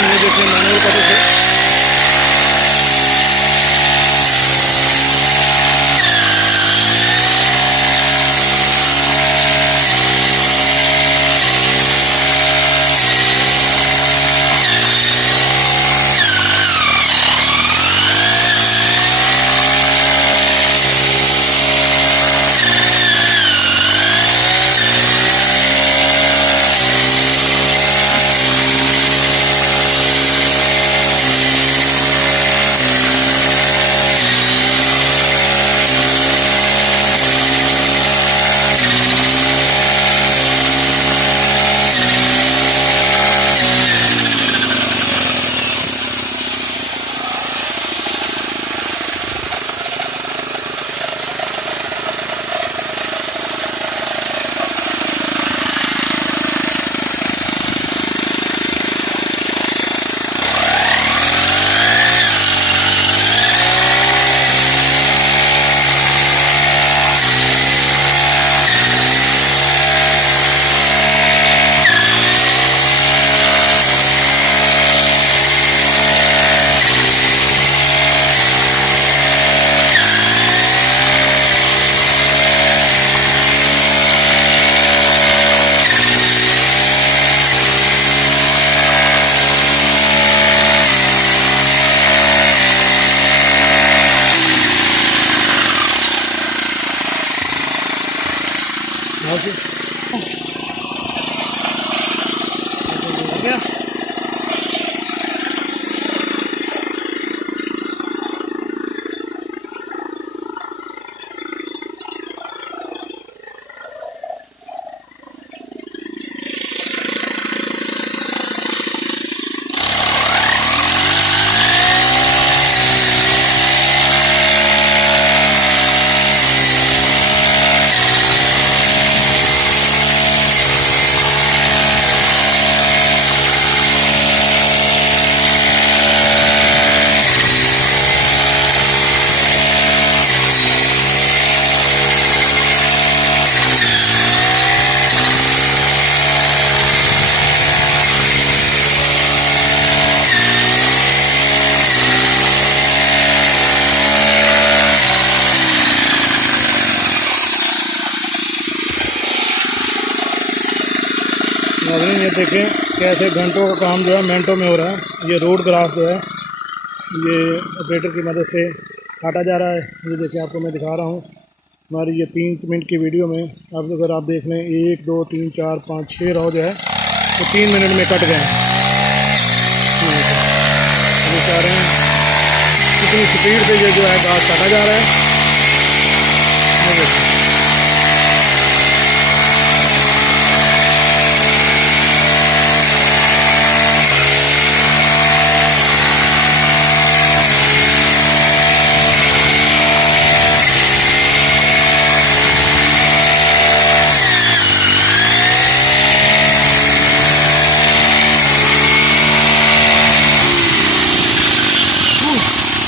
लेकिन ये देखिए मैनुअल का तो हो गया। नाज़रीन ये देखें कैसे घंटों का काम जो है मिनटों में हो रहा है। ये रोड ग्राफ जो है ये ऑपरेटर की मदद से काटा जा रहा है। ये देखिए आपको मैं दिखा रहा हूँ। हमारी ये 3 मिनट की वीडियो में अब अगर आप देख लें 1 2 3 4 5 6 रॉ जो है तो 3 मिनट में कट गए हैं। ये चाह रहे हैं कितनी स्पीड से ये जो है घास काटा जा रहा है।